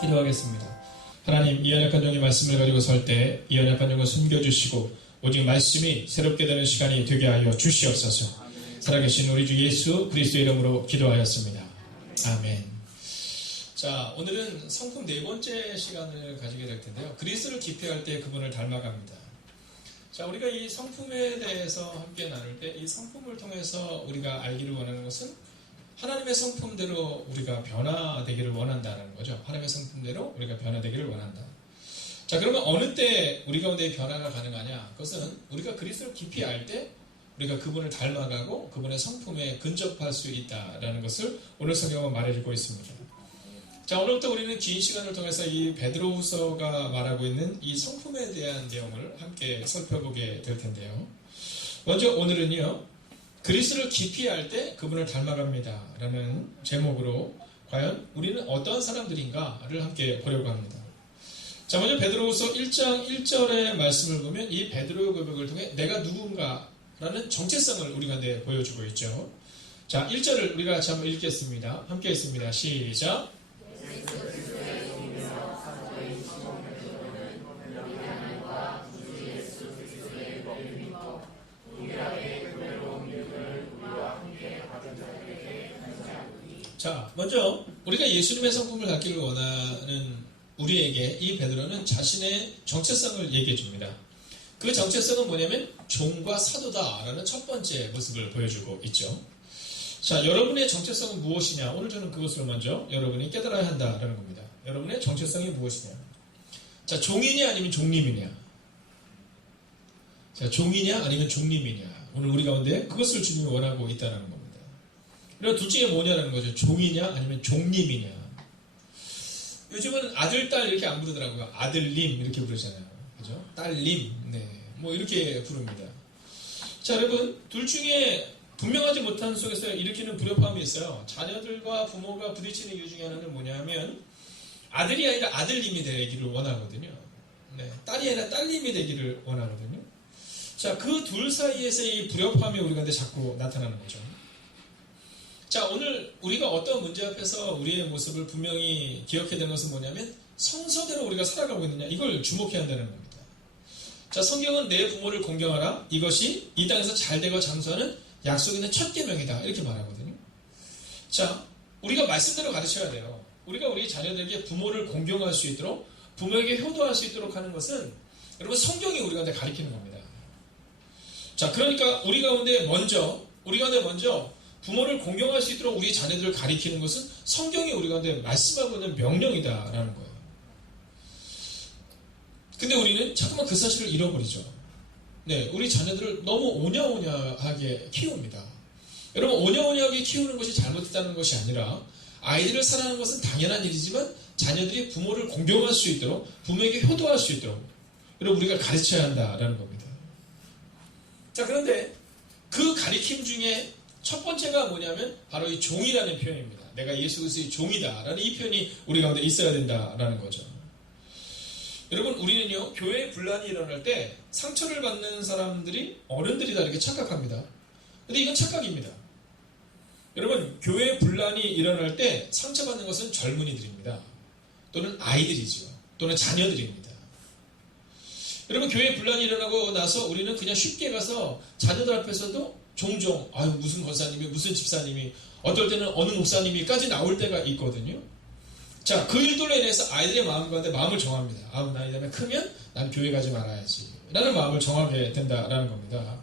기도하겠습니다. 하나님, 이 연약한 종의 말씀을 가지고 설 때 이 연약한 종을 숨겨주시고 오직 말씀이 새롭게 되는 시간이 되게 하여 주시옵소서. 살아계신 우리 주 예수 그리스도의 이름으로 기도하였습니다. 아멘. 자, 오늘은 성품 네 번째 시간을 가지게 될 텐데요. 그리스도를 기피할 때 그분을 닮아갑니다. 자, 우리가 이 성품에 대해서 함께 나눌 때 이 성품을 통해서 우리가 알기를 원하는 것은 하나님의 성품대로 우리가 변화되기를 원한다는 거죠. 하나님의 성품대로 우리가 변화되기를 원한다. 자, 그러면 어느 때 우리 가운데 변화가 가능하냐? 그것은 우리가 그리스도를 깊이 알 때 우리가 그분을 닮아가고 그분의 성품에 근접할 수 있다라는 것을 오늘 성경은 말해주고 있습니다. 자, 오늘부터 우리는 긴 시간을 통해서 이 베드로후서가 말하고 있는 이 성품에 대한 내용을 함께 살펴보게 될 텐데요. 먼저 오늘은요, 그리스도를 깊이 알 때 그분을 닮아갑니다 라는 제목으로 과연 우리는 어떤 사람들인가를 함께 보려고 합니다. 자, 먼저 베드로후서 1장 1절의 말씀을 보면 이 베드로의 고백을 통해 내가 누군가라는 정체성을 우리가 보여주고 있죠. 자, 1절을 우리가 같이 한번 읽겠습니다. 함께 했습니다. 시작. 자, 먼저 우리가 예수님의 성품을 갖기를 원하는 우리에게 이 베드로는 자신의 정체성을 얘기해 줍니다. 그 정체성은 뭐냐면 종과 사도다라는 첫 번째 모습을 보여주고 있죠. 자, 여러분의 정체성은 무엇이냐? 오늘 저는 그것을 먼저 여러분이 깨달아야 한다라는 겁니다. 여러분의 정체성이 무엇이냐? 자, 종이냐 아니면 종님이냐? 자, 종이냐 아니면 종님이냐? 오늘 우리 가운데 그것을 주님이 원하고 있다는 겁니다. 그리고 둘 중에 뭐냐라는 거죠. 종이냐 아니면 종님이냐. 요즘은 아들, 딸 이렇게 안 부르더라고요. 아들님 이렇게 부르잖아요. 그죠? 딸님. 네. 뭐 이렇게 부릅니다. 자, 여러분, 둘 중에 분명하지 못한 속에서 일으키는 불협화음이 있어요. 자녀들과 부모가 부딪히는 이유 중에 하나는 뭐냐면 아들이 아니라 아들님이 되기를 원하거든요. 네. 딸이 아니라 딸님이 되기를 원하거든요. 자, 그 둘 사이에서의 불협화음이 우리 가운데 자꾸 나타나는 거죠. 자, 오늘 우리가 어떤 문제 앞에서 우리의 모습을 분명히 기억해야 되는 것은 뭐냐면 성서대로 우리가 살아가고 있느냐, 이걸 주목해야 한다는 겁니다. 자, 성경은 내 부모를 공경하라, 이것이 이 땅에서 잘되고 장수하는 약속 있는 첫 계명이다, 이렇게 말하거든요. 자, 우리가 말씀대로 가르쳐야 돼요. 우리가 우리 자녀들에게 부모를 공경할 수 있도록, 부모에게 효도할 수 있도록 하는 것은 여러분 성경이 우리 가운데 가르치는 겁니다. 자, 그러니까 우리 가운데 먼저 부모를 공경할 수 있도록 우리 자녀들을 가리키는 것은 성경이 우리 가운데 말씀하고 있는 명령이다라는 거예요. 근데 우리는 자꾸만 그 사실을 잃어버리죠. 네, 우리 자녀들을 너무 오냐오냐하게 키웁니다. 여러분, 오냐오냐하게 키우는 것이 잘못됐다는 것이 아니라 아이들을 사랑하는 것은 당연한 일이지만 자녀들이 부모를 공경할 수 있도록, 부모에게 효도할 수 있도록 여러분 우리가 가르쳐야 한다라는 겁니다. 자, 그런데 그 가리킴 중에 첫 번째가 뭐냐면 바로 이 종이라는 표현입니다. 내가 예수 그리스도의 종이다라는 이 표현이 우리 가운데 있어야 된다라는 거죠. 여러분, 우리는요, 교회에 분란이 일어날 때 상처를 받는 사람들이 어른들이다 이렇게 착각합니다. 근데 이건 착각입니다. 여러분, 교회에 분란이 일어날 때 상처받는 것은 젊은이들입니다. 또는 아이들이죠. 또는 자녀들입니다. 여러분, 교회에 분란이 일어나고 나서 우리는 그냥 쉽게 가서 자녀들 앞에서도 종종 무슨 권사님이 무슨 집사님이 어떨 때는 어느 목사님이까지 나올 때가 있거든요. 자, 그 일들로 인해서 아이들의 마음 가운데 마음을 정합니다. 나 이제 크면 난 교회 가지 말아야지 라는 마음을 정하게 된다라는 겁니다.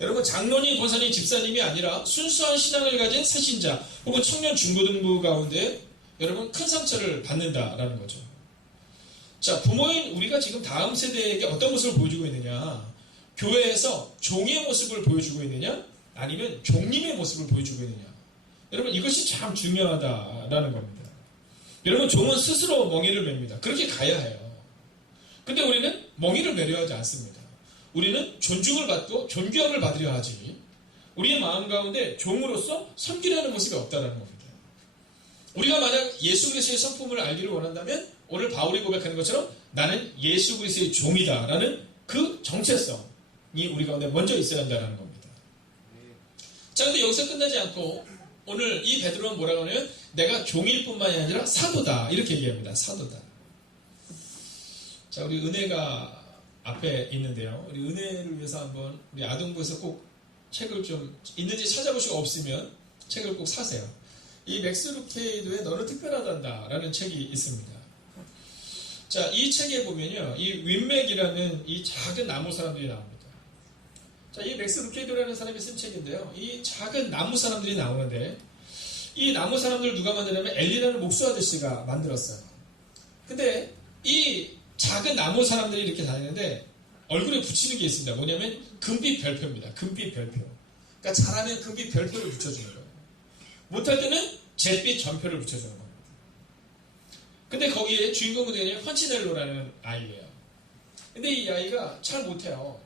여러분, 장로님, 권사님, 집사님이 아니라 순수한 신앙을 가진 새신자 혹은 청년 중고등부 가운데 여러분 큰 상처를 받는다라는 거죠. 자, 부모인 우리가 지금 다음 세대에게 어떤 모습을 보여주고 있느냐? 교회에서 종의 모습을 보여주고 있느냐? 아니면 종님의 모습을 보여주고 있느냐? 여러분, 이것이 참 중요하다라는 겁니다. 여러분, 종은 스스로 멍에를 맵니다. 그렇게 가야 해요. 근데 우리는 멍에를 매려 하지 않습니다. 우리는 존중을 받고 존경을 받으려 하지, 우리의 마음 가운데 종으로서 섬기려는 모습이 없다는 겁니다. 우리가 만약 예수 그리스도의 성품을 알기를 원한다면 오늘 바울이 고백하는 것처럼 나는 예수 그리스도의 종이다라는 그 정체성이 우리 가운데 먼저 있어야 한다는 겁니다. 자, 근데 여기서 끝나지 않고 오늘 이 베드로는 뭐라고 하냐면 내가 종일 뿐만이 아니라 사도다 이렇게 얘기합니다. 사도다. 자, 우리 은혜가 앞에 있는데요. 우리 은혜를 위해서 한번 우리 아동부에서 꼭 책을 좀 있는지 찾아보시고 없으면 책을 꼭 사세요. 이 맥스 루케이도의 너는 특별하단다 라는 책이 있습니다. 자, 이 책에 보면요. 이 윈맥이라는 이 작은 나무 사람들이 나옵니다. 자, 이 맥스 루케이도라는 사람이 쓴 책인데요. 이 작은 나무 사람들이 나오는데 이 나무 사람들을 누가 만드냐면 엘리라는 목수 아저씨가 만들었어요. 근데 이 작은 나무 사람들이 이렇게 다니는데 얼굴에 붙이는 게 있습니다. 뭐냐면 금빛 별표입니다. 금빛 별표. 그러니까 잘하면 금빛 별표를 붙여주는 거예요. 못할 때는 잿빛 전표를 붙여주는 겁니다. 근데 거기에 주인공은 누구냐면 펀치넬로라는 아이예요. 근데 이 아이가 잘 못해요.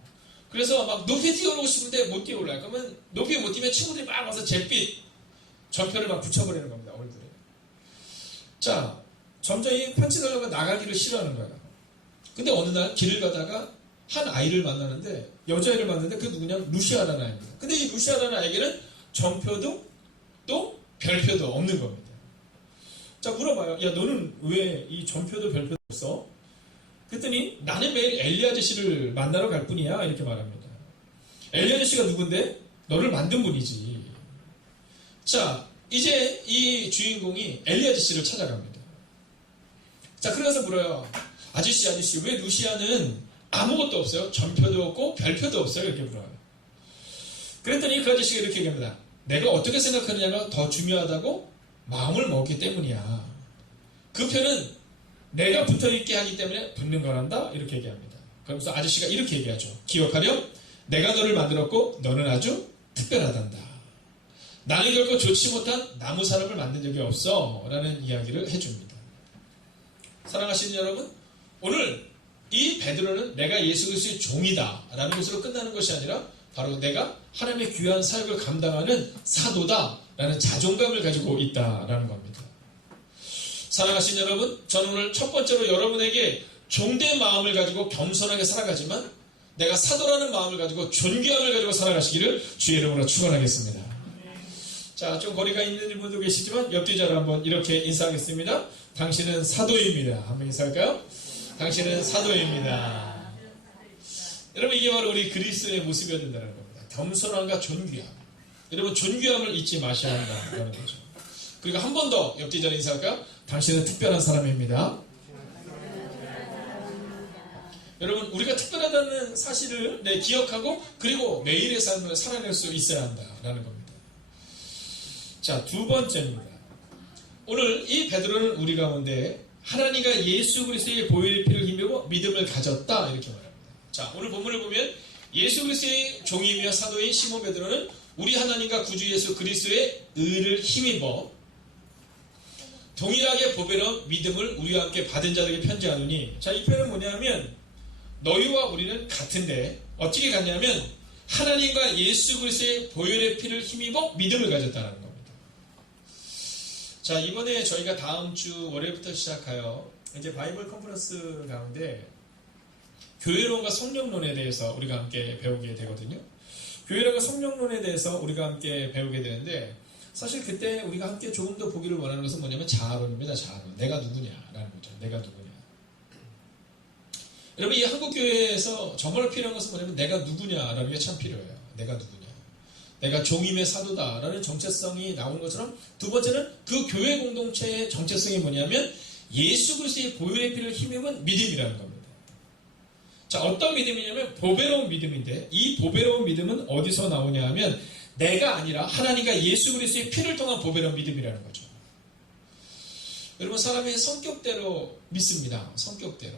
그래서 막 높이 뛰어오르고 싶은데 못 뛰어올라요. 그러면 높이 못 뛰면 친구들이 막 와서 잿빛 전표를 막 붙여버리는 겁니다. 얼굴에. 자, 점점 이 펀치넬로가 나가기를 싫어하는 거예요. 근데 어느 날 길을 가다가 한 아이를 만나는데 여자아이를 만났는데 그 누구냐면 루시아라는 아이입니다. 근데 이 루시아라는 아이에게는 전표도 또 별표도 없는 겁니다. 자, 물어봐요. 야, 너는 왜 이 전표도 별표도 없어? 그랬더니 나는 매일 엘리 아저씨를 만나러 갈 뿐이야 이렇게 말합니다. 엘리 아저씨가 누군데? 너를 만든 분이지. 자, 이제 이 주인공이 엘리 아저씨를 찾아갑니다. 자, 그래서 물어요. 아저씨 왜 루시아는 아무것도 없어요? 전표도 없고 별표도 없어요? 이렇게 물어요. 그랬더니 그 아저씨가 이렇게 얘기합니다. 내가 어떻게 생각하느냐가 더 중요하다고 마음을 먹기 때문이야. 그 표는 내가 붙어있게 하기 때문에 붙는 거란다 이렇게 얘기합니다. 그러면서 아저씨가 이렇게 얘기하죠. 기억하렴. 내가 너를 만들었고 너는 아주 특별하단다. 나는 결코 좋지 못한 나무 사람을 만든 적이 없어 라는 이야기를 해줍니다. 사랑하시는 여러분, 오늘 이 베드로는 내가 예수 그리스도의 종이다 라는 것으로 끝나는 것이 아니라 바로 내가 하나님의 귀한 사역을 감당하는 사도다 라는 자존감을 가지고 있다라는 겁니다. 사랑하시는 여러분, 저는 오늘 첫 번째로 여러분에게 종된 마음을 가지고 겸손하게 살아가지만 내가 사도라는 마음을 가지고 존귀함을 가지고 살아가시기를 주의 이름으로 축원하겠습니다. 자, 좀 거리가 있는 분도 계시지만 옆뒤자로 한번 이렇게 인사하겠습니다. 당신은 사도입니다. 한번 인사할까요? 당신은 사도입니다. 여러분, 이게 바로 우리 그리스도의 모습이어야 된다는 겁니다. 겸손함과 존귀함. 여러분, 존귀함을 잊지 마셔야 한다는 거죠. 그리고 한 번 더 옆뒤자로 인사할까요? 당신은 특별한 사람입니다. 여러분, 우리가 특별하다는 사실을 기억하고 그리고 매일의 삶을 살아낼 수 있어야 한다라는 겁니다. 자, 두 번째입니다. 오늘 이 베드로는 우리 가운데 하나님과 예수 그리스도의 보혈의 피를 힘입어 믿음을 가졌다 이렇게 말합니다. 자, 오늘 본문을 보면 예수 그리스도의 종이며 사도인 시몬 베드로는 우리 하나님과 구주 예수 그리스도의 의를 힘입어 동일하게 보배로운 믿음을 우리와 함께 받은 자들에게 편지하노니, 자, 이 표현은 뭐냐면 너희와 우리는 같은데 어떻게 같냐면 하나님과 예수 그리스도의 보혈의 피를 힘입어 믿음을 가졌다는 겁니다. 자, 이번에 저희가 다음 주 월요일부터 시작하여 이제 바이블 컨퍼런스 가운데 교회론과 성령론에 대해서 우리가 함께 배우게 되거든요. 교회론과 성령론에 대해서 우리가 함께 배우게 되는데, 사실 그때 우리가 함께 조금 더 보기를 원하는 것은 뭐냐면 자아론입니다. 자아론. 내가 누구냐라는 거죠. 내가 누구냐. 여러분, 이 한국교회에서 정말 필요한 것은 뭐냐면 내가 누구냐라는 게 참 필요해요. 내가 누구냐. 내가 종임의 사도다라는 정체성이 나오는 것처럼, 두 번째는 그 교회 공동체의 정체성이 뭐냐면 예수 그리스도의 보혈의 피를 힘입은 믿음이라는 겁니다. 자, 어떤 믿음이냐면 보배로운 믿음인데, 이 보배로운 믿음은 어디서 나오냐 하면 내가 아니라 하나님과 예수 그리스도의 피를 통한 보배로운 믿음이라는 거죠. 여러분, 사람의 성격대로 믿습니다. 성격대로.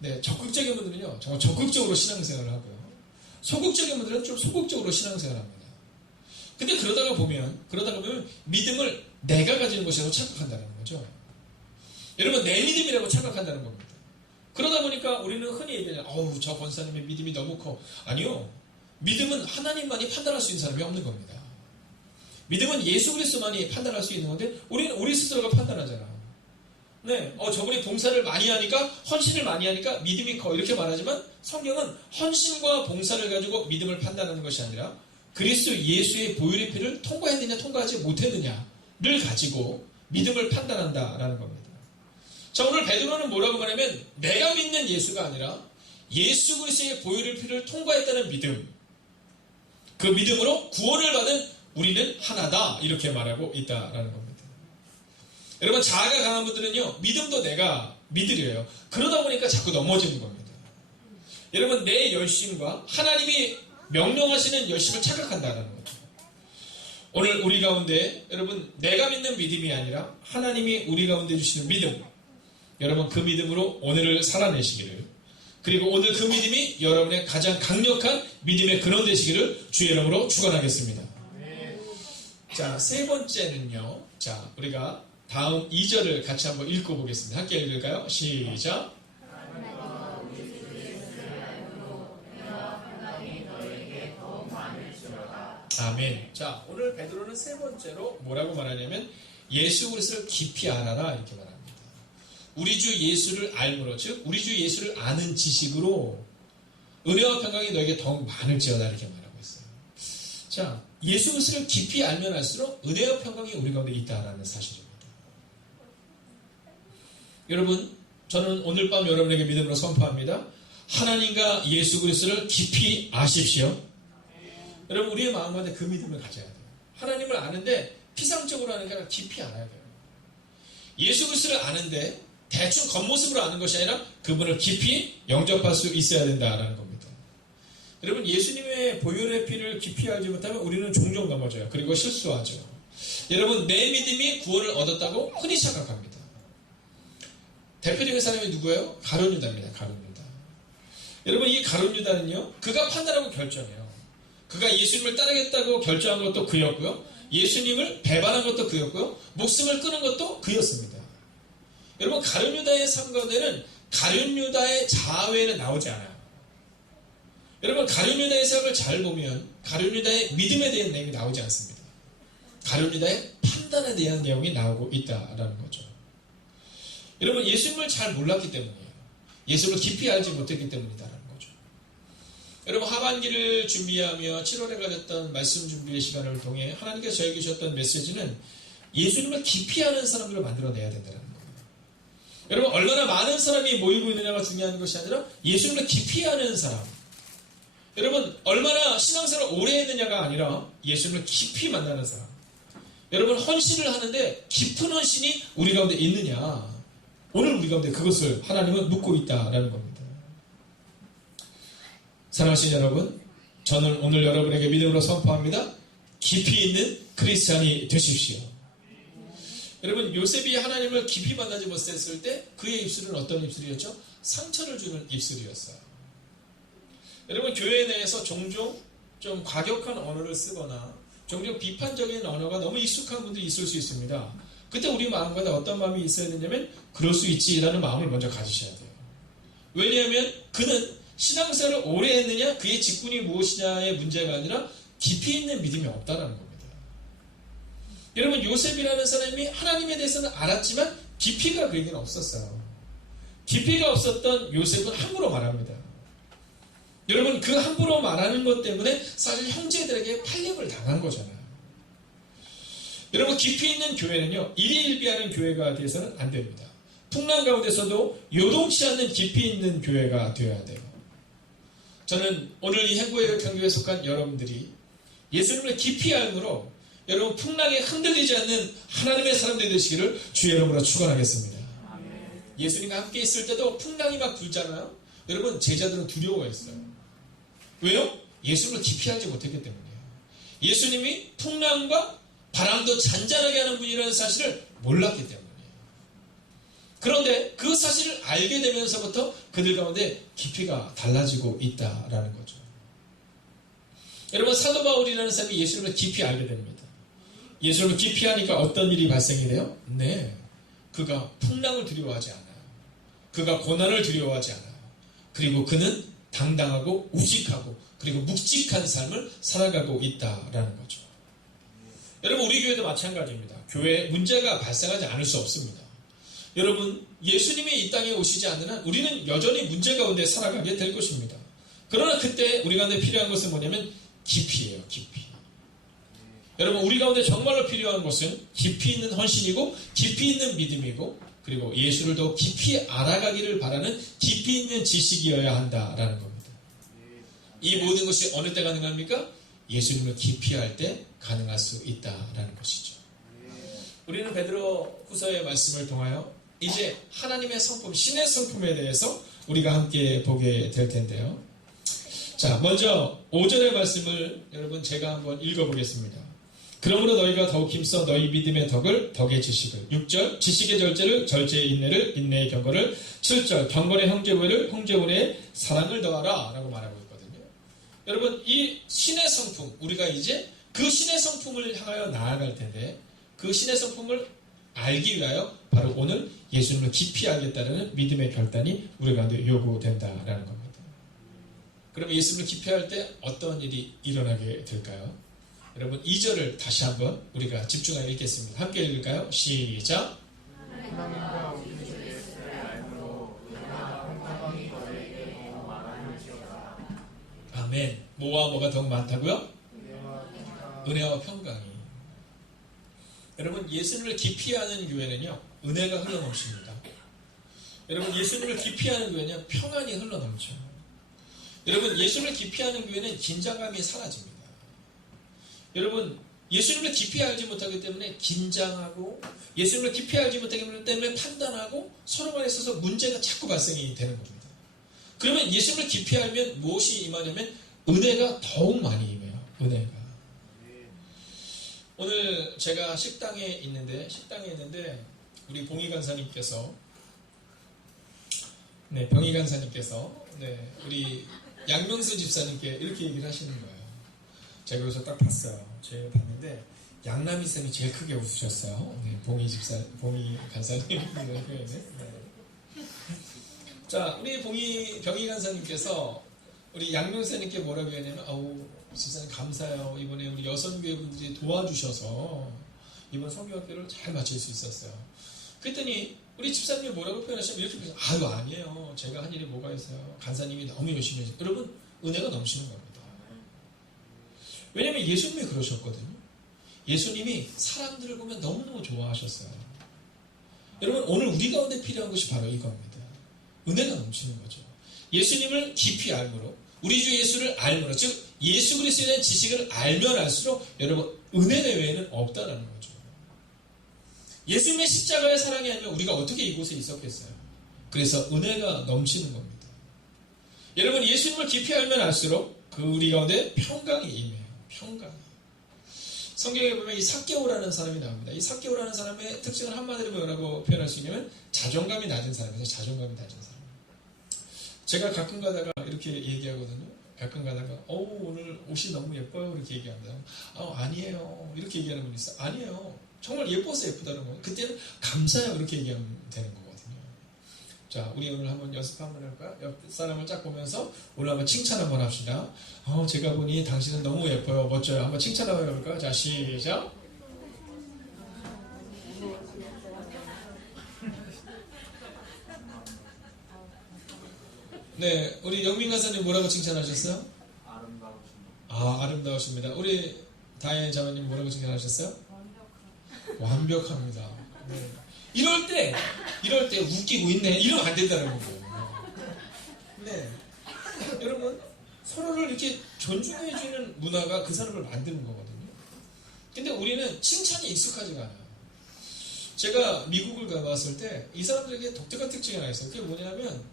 네, 적극적인 분들은요, 정말 적극적으로 신앙생활을 하고요. 소극적인 분들은 좀 소극적으로 신앙생활을 합니다. 근데 그러다가 보면 믿음을 내가 가지는 것이라고 착각한다는 거죠. 여러분, 내 믿음이라고 착각한다는 겁니다. 그러다 보니까 우리는 흔히 얘기하잖아요. 어우, 저 권사님의 믿음이 너무 커. 아니요. 믿음은 하나님만이 판단할 수 있는 사람이 없는 겁니다. 믿음은 예수 그리스도만이 판단할 수 있는 건데 우리는 우리 스스로가 판단하잖아. 네, 저분이 봉사를 많이 하니까, 헌신을 많이 하니까 믿음이 커 이렇게 말하지만 성경은 헌신과 봉사를 가지고 믿음을 판단하는 것이 아니라 그리스도 예수의 보혈의 피를 통과했느냐 통과하지 못했느냐를 가지고 믿음을 판단한다라는 겁니다. 자, 오늘 베드로는 뭐라고 말하면 내가 믿는 예수가 아니라 예수 그리스도의 보혈의 피를 통과했다는 믿음, 그 믿음으로 구원을 받은 우리는 하나다 이렇게 말하고 있다라는 겁니다. 여러분, 자아가 강한 분들은요, 믿음도 내가 믿으려요. 그러다 보니까 자꾸 넘어지는 겁니다. 여러분, 내 열심과 하나님이 명령하시는 열심을 착각한다는 거죠. 오늘 우리 가운데 여러분, 내가 믿는 믿음이 아니라 하나님이 우리 가운데 주시는 믿음, 여러분 그 믿음으로 오늘을 살아내시기를, 그리고 오늘 그 믿음이 여러분의 가장 강력한 믿음의 근원 되시기를 주의 이름으로 축원하겠습니다. 자, 세 번째는요, 자, 우리가 다음 2절을 같이 한번 읽어보겠습니다. 함께 읽을까요? 시작. 아멘. 자, 오늘 베드로는 세 번째로 뭐라고 말하냐면 예수 그리스도를 깊이 알아라 이렇게 말합니다. 우리 주 예수를 알므로, 즉 우리 주 예수를 아는 지식으로 은혜와 평강이 너에게 더욱 많을지어다 이렇게 말하고 있어요. 자, 예수 그리스도를 깊이 알면 알수록 은혜와 평강이 우리 가운데 있다라는 사실입니다. 여러분, 저는 오늘 밤 여러분에게 믿음으로 선포합니다. 하나님과 예수 그리스도를 깊이 아십시오. 여러분, 우리의 마음 가운데 그 믿음을 가져야 돼요. 하나님을 아는데 피상적으로 아는 게 아니라 깊이 알아야 돼요. 예수 그리스도를 아는데 대충 겉모습으로 아는 것이 아니라 그분을 깊이 영접할 수 있어야 된다라는 겁니다. 여러분, 예수님의 보혈의 피를 깊이 알지 못하면 우리는 종종 넘어져요. 그리고 실수하죠. 여러분, 내 믿음이 구원을 얻었다고 흔히 착각합니다. 대표적인 사람이 누구예요? 가룟 유다입니다. 가룟 유다. 여러분, 이 가룟 유다는요, 그가 판단하고 결정해요. 그가 예수님을 따르겠다고 결정한 것도 그였고요. 예수님을 배반한 것도 그였고요. 목숨을 끊은 것도 그였습니다. 여러분, 가룟 유다의 삶 가운데는 가룟 유다의 자아 외에는 나오지 않아요. 여러분, 가룟 유다의 삶을 잘 보면 가룟 유다의 믿음에 대한 내용이 나오지 않습니다. 가룟 유다의 판단에 대한 내용이 나오고 있다라는 거죠. 여러분, 예수님을 잘 몰랐기 때문이에요. 예수를 깊이 알지 못했기 때문이다라는 거죠. 여러분, 하반기를 준비하며 7월에 가졌던 말씀 준비의 시간을 통해 하나님께서 저에게 주셨던 메시지는 예수님을 깊이 아는 사람들을 만들어내야 된다는 거예요. 여러분, 얼마나 많은 사람이 모이고 있느냐가 중요한 것이 아니라 예수님을 깊이 아는 사람. 여러분, 얼마나 신앙생활을 오래 했느냐가 아니라 예수님을 깊이 만나는 사람. 여러분, 헌신을 하는데 깊은 헌신이 우리 가운데 있느냐. 오늘 우리 가운데 그것을 하나님은 묻고 있다라는 겁니다. 사랑하시는 여러분, 저는 오늘 여러분에게 믿음으로 선포합니다. 깊이 있는 크리스찬이 되십시오. 여러분, 요셉이 하나님을 깊이 만나지 못했을 때 그의 입술은 어떤 입술이었죠? 상처를 주는 입술이었어요. 여러분, 교회 내에서 종종 좀 과격한 언어를 쓰거나 종종 비판적인 언어가 너무 익숙한 분들이 있을 수 있습니다. 그때 우리 마음 가운데 어떤 마음이 있어야 되냐면 그럴 수 있지라는 마음을 먼저 가지셔야 돼요. 왜냐하면 그는 신앙생활을 오래 했느냐 그의 직분이 무엇이냐의 문제가 아니라 깊이 있는 믿음이 없다는 겁니다. 여러분, 요셉이라는 사람이 하나님에 대해서는 알았지만 깊이가 그에게는 없었어요. 깊이가 없었던 요셉은 함부로 말합니다. 여러분, 그 함부로 말하는 것 때문에 사실 형제들에게 팔림을 당한 거잖아요. 여러분, 깊이 있는 교회는요, 일희일비하는 교회가 돼서는 안 됩니다. 풍랑 가운데서도 요동치 않는 깊이 있는 교회가 되어야 돼요. 저는 오늘 이 행보의 경교에 속한 여러분들이 예수님을 깊이 알므로 여러분 풍랑에 흔들리지 않는 하나님의 사람들이 되시기를 주의 이름으로 축원하겠습니다. 예수님과 함께 있을 때도 풍랑이 막 불잖아요. 여러분, 제자들은 두려워했어요. 왜요? 예수님을 깊이 알지 못했기 때문이에요. 예수님이 풍랑과 바람도 잔잔하게 하는 분이라는 사실을 몰랐기 때문이에요. 그런데 그 사실을 알게 되면서부터 그들 가운데 깊이가 달라지고 있다라는 거죠. 여러분, 사도 바울이라는 사람이 예수님을 깊이 알게 됩니다. 예수님을 깊이 하니까 어떤 일이 발생이 돼요? 네, 그가 풍랑을 두려워하지 않아요. 그가 고난을 두려워하지 않아요. 그리고 그는 당당하고 우직하고 그리고 묵직한 삶을 살아가고 있다라는 거죠. 여러분, 우리 교회도 마찬가지입니다. 교회에 문제가 발생하지 않을 수 없습니다. 여러분, 예수님이 이 땅에 오시지 않는 한 우리는 여전히 문제 가운데 살아가게 될 것입니다. 그러나 그때 우리 가운데 필요한 것은 뭐냐면 깊이예요. 깊이. 여러분, 우리 가운데 정말로 필요한 것은 깊이 있는 헌신이고 깊이 있는 믿음이고 그리고 예수를 더 깊이 알아가기를 바라는 깊이 있는 지식이어야 한다라는 겁니다. 이 모든 것이 어느 때 가능합니까? 예수님을 깊이 할 때 가능할 수 있다라는 것이죠. 우리는 베드로 후서의 말씀을 통하여 이제 하나님의 성품, 신의 성품에 대해서 우리가 함께 보게 될 텐데요. 자, 먼저 5절의 말씀을 여러분 제가 한번 읽어보겠습니다. 그러므로 너희가 더욱 힘써 너희 믿음의 덕을 덕의 지식을 6절 지식의 절제를 절제의 인내를 인내의 경건을 7절 경건의 형제우애를 형제우애의 사랑을 더하라 라고 말하고 있거든요. 여러분 이 신의 성품 우리가 이제 그 신의 성품을 향하여 나아갈 텐데 그 신의 성품을 알기 위하여 바로 오늘 예수님을 깊이 알겠다는 믿음의 결단이 우리 가운데 요구된다라는 겁니다. 그러면 예수님을 깊이 할 때 어떤 일이 일어나게 될까요? 여러분 2절을 다시 한번 우리가 집중하여 읽겠습니다. 함께 읽을까요? 시작! 아멘. 뭐와 뭐가 더 많다고요? 은혜와 평강이. 여러분 예수님을 깊이 아는 교회는요 은혜가 흘러넘칩니다. 여러분 예수님을 깊이 아는 교회는 평안이 흘러넘쳐요. 여러분 예수님을 깊이 아는 교회는 긴장감이 사라집니다. 여러분 예수님을 깊이 알지 못하기 때문에 긴장하고 예수님을 깊이 알지 못하기 때문에 판단하고 서로 간에 있어서 문제가 자꾸 발생이 되는 겁니다. 그러면 예수님을 깊이 알면 무엇이 임하냐면 은혜가 더욱 많이 임해요. 은혜가. 오늘 제가 식당에 있는데 우리 봉희 간사님께서 병희 간사님께서 우리 양명수 집사님께 이렇게 얘기를 하시는 거예요. 제가 여기서 딱 봤어요. 제가 봤는데 양남희 쌤이 제일 크게 웃으셨어요. 봉희 간사님. 자, 우리 병희 간사님께서 우리 양명수 쌤님께 뭐라고 했냐면 집사님 감사해요. 이번에 우리 여성교회분들이 도와주셔서 이번 성교학교를 잘 마칠 수 있었어요. 그랬더니 우리 집사님이 뭐라고 표현하시면 이렇게 표현하세요. 아니에요. 제가 한 일이 뭐가 있어요. 간사님이 너무 열심히 해주세요. 여러분 은혜가 넘치는 겁니다. 왜냐하면 예수님이 그러셨거든요. 예수님이 사람들을 보면 너무너무 좋아하셨어요. 여러분 오늘 우리 가운데 필요한 것이 바로 이겁니다. 은혜가 넘치는 거죠. 예수님을 깊이 알므로 우리 주 예수를 알므로 즉 예수 그리스도에 대한 지식을 알면 알수록 여러분 은혜 외에는 없다라는 거죠. 예수님의 십자가의 사랑이 아니면 우리가 어떻게 이곳에 있었겠어요. 그래서 은혜가 넘치는 겁니다. 여러분 예수님을 깊이 알면 알수록 그 우리 가운데 평강이 임해요. 평강. 성경에 보면 이 삭개오라는 사람이 나옵니다. 이 삭개오라는 사람의 특징을 한마디로 뭐라고 표현할 수 있냐면 자존감이 낮은 사람이에요. 자존감이 낮은 사람. 제가 가끔 가다가 이렇게 얘기하거든요. 가끔 가다가 오늘 옷이 너무 예뻐요 이렇게 얘기합니다. 아니에요 이렇게 얘기하는 분이 있어요. 아니에요 정말 예뻐서 예쁘다는 거예요. 그때는 감사해요 이렇게 얘기하면 되는 거거든요. 자 우리 오늘 한번 연습 한번 할까요? 옆 사람을 쫙 보면서 오늘 한번 칭찬 한번 합시다. 제가 보니 당신은 너무 예뻐요 멋져요. 한번 칭찬 한번 해볼까요? 자 시작. 네, 우리 영민 가사님 뭐라고 칭찬하셨어요? 아름다우십니다. 아름다우십니다. 우리 다혜 자매님 뭐라고 칭찬하셨어요? 완벽합니다. 네. 이럴 때 웃기고 있네. 이러면 안 된다는 거예요. 네. 여러분, 서로를 이렇게 존중해주는 문화가 그 사람을 만드는 거거든요. 근데 우리는 칭찬이 익숙하지가 않아요. 제가 미국을 가봤을 때 이 사람들에게 독특한 특징이 하나 있어요. 그게 뭐냐면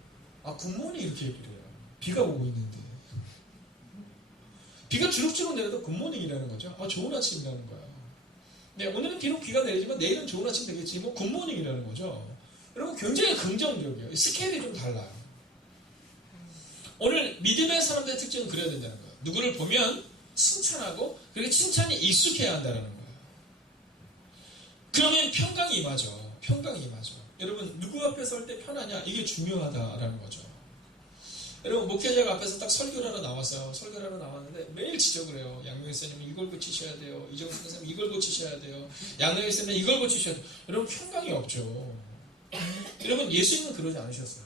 굿모닝 이렇게 얘기를 해요. 비가 오고 있는데. 비가 주룩주룩 내려도 굿모닝이라는 거죠. 좋은 아침이라는 거예요. 네, 오늘은 비록 비가 내리지만 내일은 좋은 아침 되겠지. 굿모닝이라는 거죠. 여러분 굉장히 긍정적이에요. 스케일이 좀 달라요. 오늘 믿음의 사람들의 특징은 그래야 된다는 거예요. 누구를 보면 칭찬하고 그렇게 칭찬이 익숙해야 한다는 거예요. 그러면 평강이 임하죠. 평강이 임하죠. 여러분 누구 앞에 설 때 편하냐 이게 중요하다라는 거죠. 여러분 목회자가 앞에서 딱 설교를 하러 나왔어요. 설교를 하러 나왔는데 매일 지적을 해요. 양명희 선생님 이걸 고치셔야 돼요. 이정수 선생님 이걸 고치셔야 돼요. 양명희 선생님 이걸 고치셔야 돼요. 여러분 평강이 없죠. 여러분 예수님은 그러지 않으셨어요.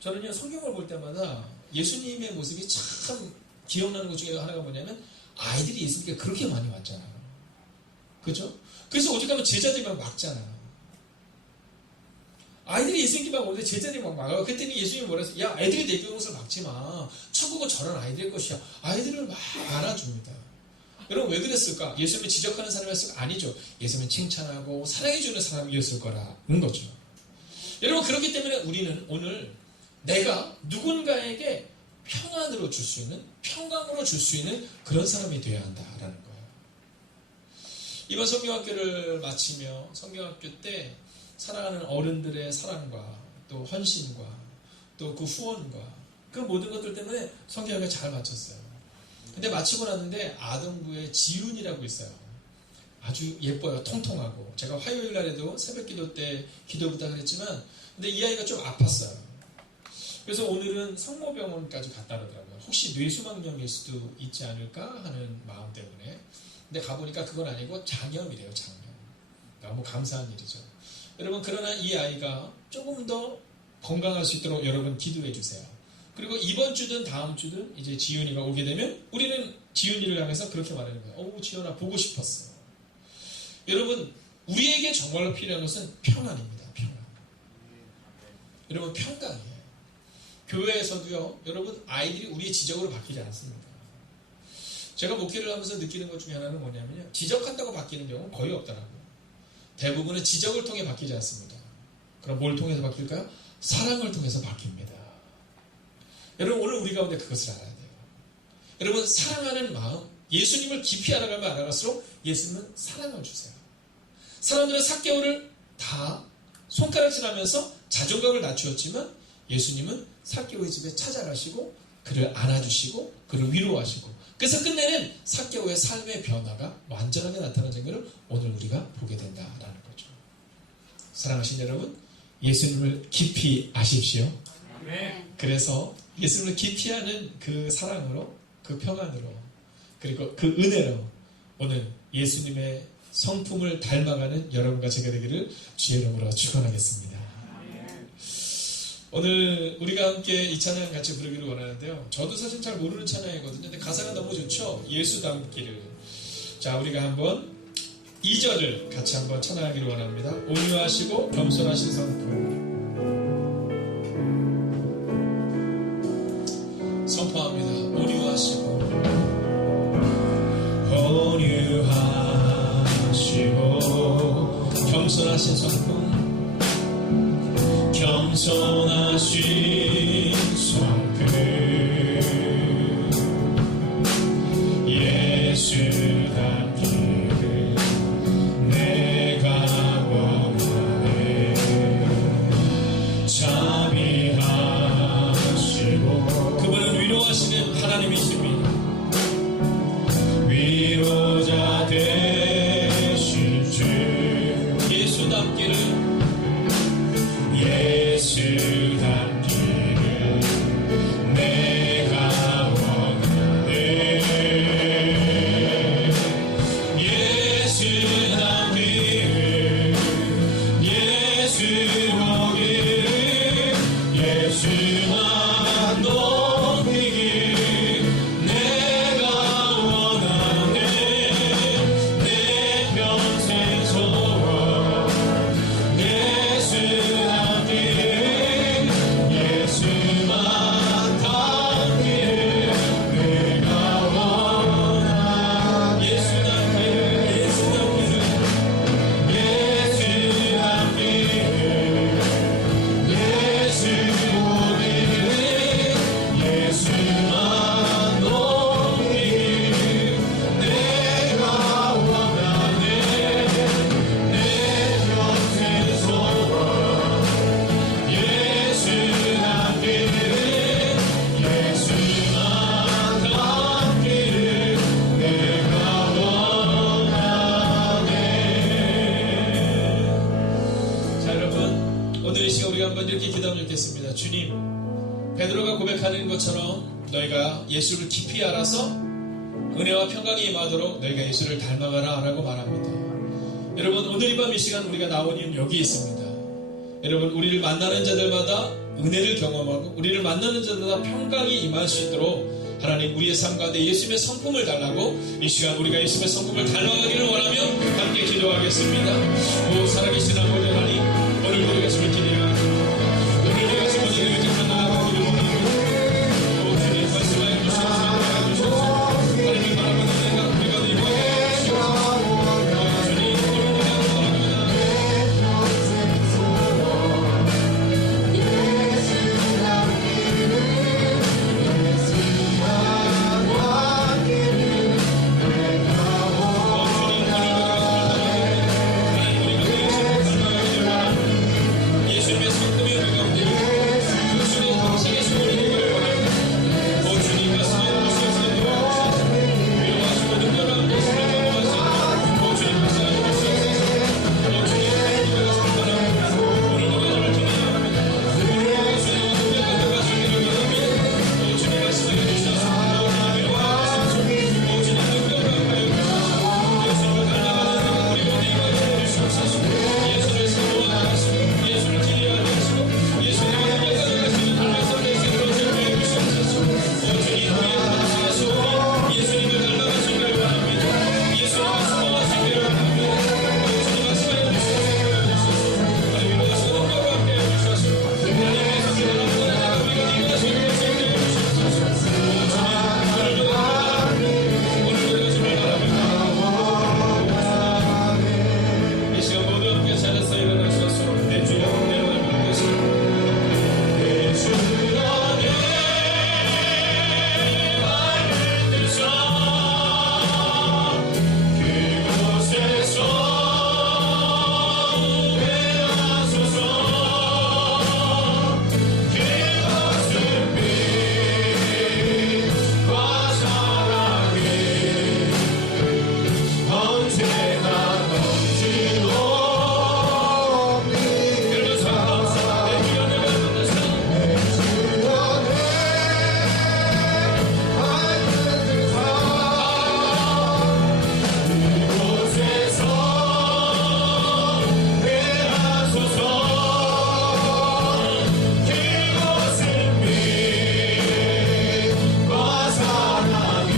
저는요 성경을 볼 때마다 예수님의 모습이 참 기억나는 것 중에 하나가 뭐냐면 아이들이 예수님께 그렇게 많이 왔잖아요. 그죠? 그래서 오직 가면 제자들이 막 막잖아요. 아이들이 예수님 막 오는데 제자들이 막 막아요. 그랬더니 예수님이 뭐라 했어요? 야, 애들이 내 것을 막지 마. 천국은 저런 아이들의 것이야. 아이들을 막 안아줍니다. 여러분 왜 그랬을까? 예수님을 지적하는 사람이었을까? 아니죠. 예수님을 칭찬하고 사랑해주는 사람이었을 거라는 거죠. 여러분 그렇기 때문에 우리는 오늘 내가 누군가에게 평안으로 줄 수 있는, 평강으로 줄 수 있는 그런 사람이 되어야 한다라는 거예요. 이번 성경학교를 마치며 성경학교 때 사랑하는 어른들의 사랑과 또 헌신과 또 그 후원과 그 모든 것들 때문에 성경학교 잘 마쳤어요. 근데 마치고 났는데 아동부에 지훈이라고 있어요. 아주 예뻐요. 통통하고. 제가 화요일 날에도 새벽기도 때 기도 부탁을 했지만 근데 이 아이가 좀 아팠어요. 그래서 오늘은 성모병원까지 갔다 그러더라고요. 혹시 뇌수막염일 수도 있지 않을까 하는 마음 때문에. 근데 가보니까 그건 아니고 장염이래요. 장염. 너무 감사한 일이죠. 여러분 그러나 이 아이가 조금 더 건강할 수 있도록 여러분 기도해 주세요. 그리고 이번 주든 다음 주든 이제 지윤이가 오게 되면 우리는 지윤이를 향해서 그렇게 말하는 거예요. 어우 지윤아 보고 싶었어. 여러분 우리에게 정말로 필요한 것은 평안입니다. 평안. 여러분 평강이에요. 교회에서도요. 여러분 아이들이 우리의 지적으로 바뀌지 않습니다. 제가 목회를 하면서 느끼는 것 중에 하나는 뭐냐면요. 지적한다고 바뀌는 경우는 거의 없더라고요. 대부분은 지적을 통해 바뀌지 않습니다. 그럼 뭘 통해서 바뀔까요? 사랑을 통해서 바뀝니다. 여러분 오늘 우리 가운데 그것을 알아야 돼요. 여러분 사랑하는 마음, 예수님을 깊이 알아가면 알아갈수록 예수님은 사랑을 주세요. 사람들은 삭개오를 다 손가락질하면서 자존감을 낮추었지만 예수님은 삭개오의 집에 찾아가시고 그를 안아주시고 그를 위로하시고 그래서 끝내는 삭개오의 삶의 변화가 완전하게 나타나는 것을 오늘 우리가 보게 된다라는 거죠. 사랑하신 여러분, 예수님을 깊이 아십시오. 그래서 예수님을 깊이 아는 그 사랑으로, 그 평안으로, 그리고 그 은혜로 오늘 예수님의 성품을 닮아가는 여러분과 제가 되기를 주의 이름으로 축원하겠습니다. 오늘 우리가 함께 이 찬양 같이 부르기를 원하는데요. 저도 사실 잘 모르는 찬양이거든요. 근데 가사가 너무 좋죠. 예수 닮기를. 자, 우리가 한번 2절을 같이 한번 찬양하기를 원합니다. 온유하시고 겸손하신 성품. 선포합니다. 온유하시고 겸손하신 성품. 겸손하신 성품 예수 닮기를 내가 원하네. 자비하시고 그분은 위로하시는 하나님이십니다. 위로자 되실 주 예수 닮기를 예수 닮기를 내가 원하네. 예수 닮기를 예수 보기를 예수만 높이기를 내가 원하네. 내 평생 소원 예수 이렇게 기도하면 좋겠습니다. 주님, 베드로가 고백하는 것처럼 너희가 예수를 깊이 알아서 은혜와 평강이 임하도록 너희가 예수를 닮아가라 라고 말합니다. 여러분 오늘 이 밤 이 시간 우리가 나온 이유는 여기 있습니다. 여러분 우리를 만나는 자들마다 은혜를 경험하고 우리를 만나는 자들마다 평강이 임할 수 있도록 하나님 우리의 삶 가운데 예수님의 성품을 달라고 이 시간 우리가 예수님의 성품을 닮아가기를 원하며 함께 기도하겠습니다. 오 살아계신 아버지 하나님, 오늘도 우리 가슴을 기대하고 오늘 우리 가슴 모든 의지를 나아가기를 원합니다. 오 주님 말씀하여 주시옵소서. 하나님을 바라보는 생각 우리가 이루어져 주시옵소서. 주님 오늘 예수님의 성품이 우리 가운데 그 주님 당신의 소원이 되기를 원합니다. 오 주님 말씀에 주시옵소서. 도와주시옵소서. 위로하시고 능력하고 예수를 경험하시고 오 주님 말씀하여 주시옵소서. 오 주님 우리가 바랍니다. 오늘 노래를 기대합니다. 오늘 주님과 함께 가져가시기를 원합니다. 오 주님 말씀하여 주시옵소서. 오 주님 위로하시옵소서. 오 주님 능력하고 예수님을 닮아가는 우리 모두가 되어 주시옵소서. 예수를 사모하게 하시고 예수를 기대하게 하시고 예수님의 능력을 가져가시는 하나님의 대신으로 제공해 주시옵소서. 오 주님 우리의 당신의 소원 예수님을 닮아가시기를 원합니다. 예수님을 사모하시기를 원합니다. 오 주님 말씀하여 주시옵소서. 하나님 위로하시고 능력과 함께 해주셔서 하나님의 성경을 하나님과 내가 우리가 이루어서 예수님께 해주시옵소서. 오 주님 오늘도 예수를 바랍니다. 이 시간 모두 함께 자리에서 일어나셔서 내 주여 내 오늘 믿으시고 내 주여 내 말을 들으사 그곳에서 회하소서. 그것은 빛과 사랑이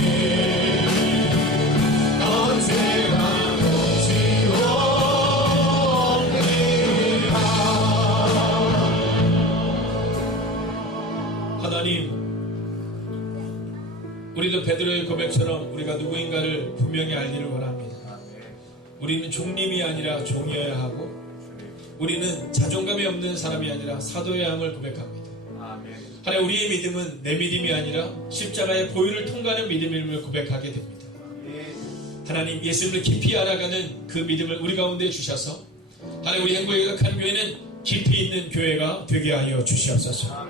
언제나 넘치고 하나님, 우리도 베드로의 고백처럼 우리가 누구인가를 분명히 알기를 원합니다. 우리는 종님이 아니라 종이어야 하고 우리는 자존감이 없는 사람이 아니라 사도의 함을 고백합니다. 하나님, 우리의 믿음은 내 믿음이 아니라 십자가의 보혈을 통과하는 믿음임을 고백하게 됩니다. 하나님, 예수님을 깊이 알아가는 그 믿음을 우리 가운데 주셔서 하나님, 우리 행복의 극한 교회는 깊이 있는 교회가 되게 하여 주시옵소서.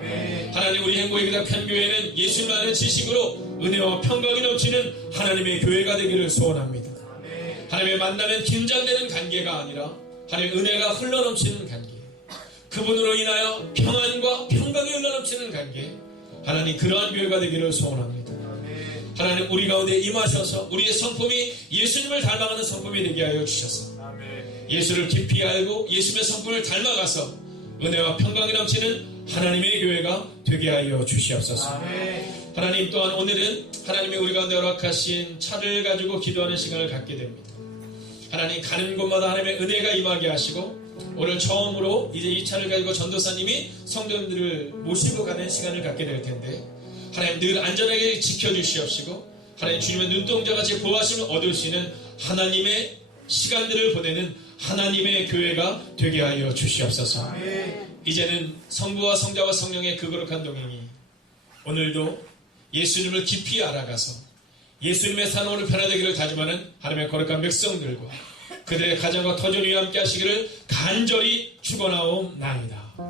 하나님, 우리 행복의 극한 교회는 예수님 아는 지식으로 은혜와 평강이 넘치는 하나님의 교회가 되기를 소원합니다. 하나님의 만나는 긴장되는 관계가 아니라 하나님의 은혜가 흘러넘치는 관계, 그분으로 인하여 평안과 평강이 흘러넘치는 관계, 하나님 그러한 교회가 되기를 소원합니다. 하나님, 우리 가운데 임하셔서 우리의 성품이 예수님을 닮아가는 성품이 되게 하여 주셔서 예수를 깊이 알고 예수님의 성품을 닮아가서 은혜와 평강이 넘치는 하나님의 교회가 되게 하여 주시옵소서. 하나님, 또한 오늘은 하나님이 우리 가운데 허락하신 차를 가지고 기도하는 시간을 갖게 됩니다. 하나님, 가는 곳마다 하나님의 은혜가 임하게 하시고 오늘 처음으로 이제 이 차를 가지고 전도사님이 성도님들을 모시고 가는 시간을 갖게 될 텐데 하나님, 늘 안전하게 지켜주시옵시고 하나님, 주님의 눈동자같이 보호하심을 얻을 수 있는 하나님의 시간들을 보내는 하나님의 교회가 되게 하여 주시옵소서. 이제는 성부와 성자와 성령의 그 거룩한 동행이 오늘도 예수님을 깊이 알아가서 예수님의 산업으로 변화되기를 다짐하는 하나님의 거룩한 백성들과 그들의 가정과 터전이 함께 하시기를 간절히 축원하옵나이다.